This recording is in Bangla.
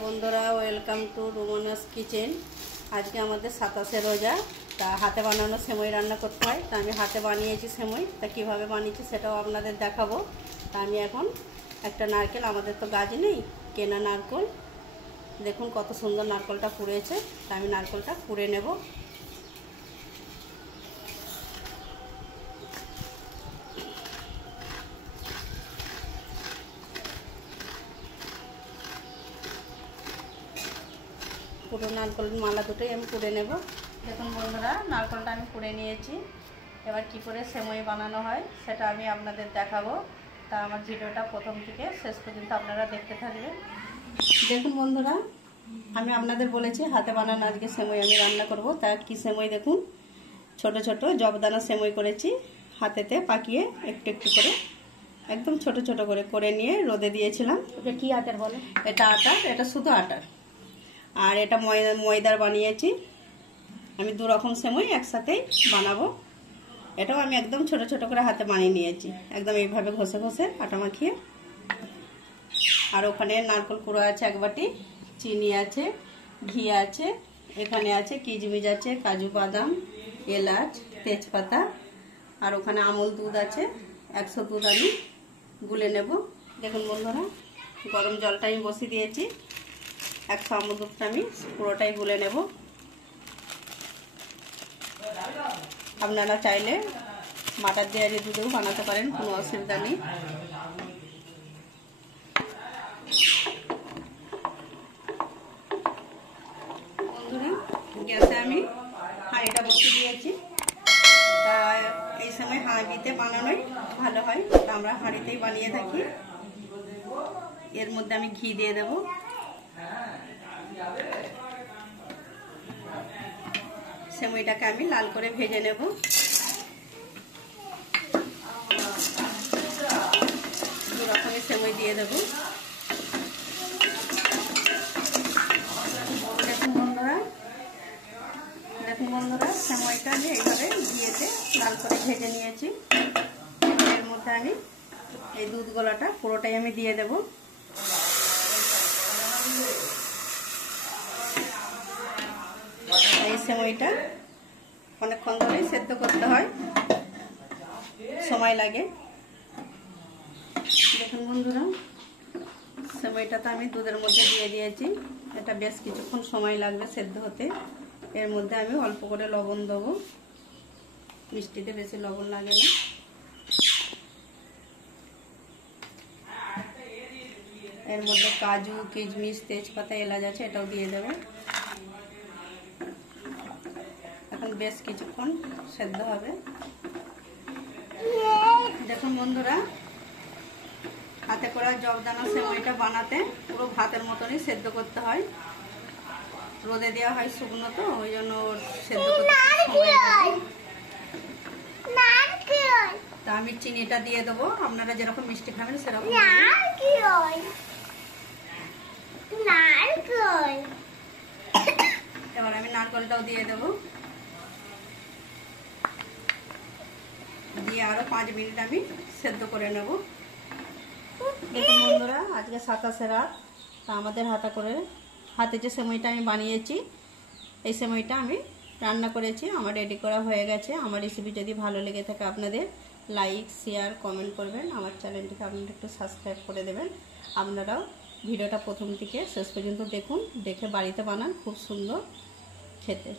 বন্ধুরা ওয়েলকাম টু রুমনাস কিচেন। আজকে আমাদের 27শে রোজা, তা হাতে বানানো সেমই রান্না করতে হয়। তা আমি হাতে বানিয়েছি সেমই, তা কীভাবে বানিয়েছি সেটাও আপনাদের দেখাবো। তা আমি এখন একটা নারকেল, আমাদের তো গাছ নেই, কেনা নারকেল, দেখুন কত সুন্দর নারকেলটা কুড়িয়েছে। তা আমি নারকেলটা কুড়ে নেব। পুরো নারকেল মালা দুটোই আমি কুড়ে নেব। দেখুন বন্ধুরা, নারকেলটা আমি কুড়ে নিয়েছি। এবার কি করে সেমই বানানো হয় সেটা আমি আপনাদের দেখাবো। তা আমার ভিডিওটা প্রথম থেকে শেষ পর্যন্ত আপনারা দেখতে থাকবেন। দেখুন বন্ধুরা, আমি আপনাদের বলেছি হাতে বানানো আজকে সেমই আমি রান্না করব। তা কি সেমই দেখুন, ছোট ছোট জবদানা সেমই করেছি, হাতেতে পাকিয়ে একটু একটু করে একদম ছোট ছোট করে নিয়ে রোদে দিয়েছিলাম। এটা কি আটার বলে? এটা আটার, এটা শুধু আটার। আর এটা ময়দার বানিয়েছি। আমি দু রকম সেমই একসাথেই বানাবো। এটাও আমি একদম ছোট ছোট করে হাতে বানিয়ে নিয়েছি, একদম এইভাবে ঘষে ঘষে আটা মাখিয়ে। আর ওখানে নারকেল কুড়ো আছে এক বাটি, চিনি আছে, ঘি আছে, এখানে আছে কিশমিশ আছে, কাজু বাদাম, এলাচ, তেজপাতা, আর ওখানে আমুল দুধ আছে 100 দুধ আমি গুলে নেব। দেখুন বন্ধুরা, গরম জলটা আমি বসিয়ে দিয়েছি। 100 আমুল দুধটা আমি পুরোটাই গুলে নেব। আপনারা চাইলে বাটার দেওয়ারি দুধেও বানাতে পারেন, কোনো অসুবিধা নেই। বন্ধুরা, গ্যাসে আমি হাঁড়িটা বসিয়ে দিয়েছি। তা এই সময় হাঁড়িতে বানানোই ভালো হয়, তা আমরা হাঁড়িতেই বানিয়ে থাকি। এর মধ্যে আমি ঘি দিয়ে দেব। সেমইটাকে আমি লাল করে ভেজে নেব। দু রকমের সেমই দিয়ে দেব। দেখুন বন্ধুরা, সেমইটা আমি এইভাবে ঘিয়েতে লাল করে ভেজে নিয়েছি। এর মধ্যে আমি এই দুধ গোলাটা পুরোটাই আমি দিয়ে দেব। এই সেমইটা অনেকক্ষণ ধরে সেদ্ধ করতে হয়, সময় লাগে। দেখুন বন্ধুরা, সেমইটা তো আমি দুধের মধ্যে দিয়ে দিয়েছি। এটা বেশ কিছুক্ষণ সময় লাগবে সেদ্ধ হতে। এর মধ্যে আমি অল্প করে লবণ দেবো, মিষ্টিতে বেশি লবণ লাগে না। এর মধ্যে কাজু, কিশমিশ, তেজপাতা, এলাচ আছে, এটাও দিয়ে দেবে। এখন বেশ কিছুক্ষণ সেদ্ধ হবে। দেখুন বন্ধুরা, হাতে করা জবদানা সেমইটা বানাতে পুরো ভাতের মতনই সেদ্ধ করতে হয়। রোদে দেওয়া হয় শুকনো, তো ওই জন্য সেদ্ধ করতে সময় লাগে। তা আমি চিনিটা দিয়ে দেবো, আপনারা যেরকম মিষ্টি খাবেন সেরকম। এবার আমি নারকেলটাও দিয়ে দেবো, দিয়ে আরো 5 মিনিট আমি সেদ্ধ করে নেব। দেখুন বন্ধুরা, আজকে 27শে রাত। তা আমাদের হাতে যে সেমইটা আমি বানিয়েছি, এই সেমইটা আমি রান্না করেছি, আমার রেডি করা হয়ে গেছে। আমার রেসিপি যদি ভালো লেগে থাকে আপনাদের লাইক, শেয়ার, কমেন্ট করবেন। আমার চ্যানেলটিকে আপনারা একটু সাবস্ক্রাইব করে দেবেন। আপনারাও ভিডিওটা প্রথম থেকে শেষ পর্যন্ত দেখুন, দেখে বাড়িতে বানান, খুব সুন্দর খেতে।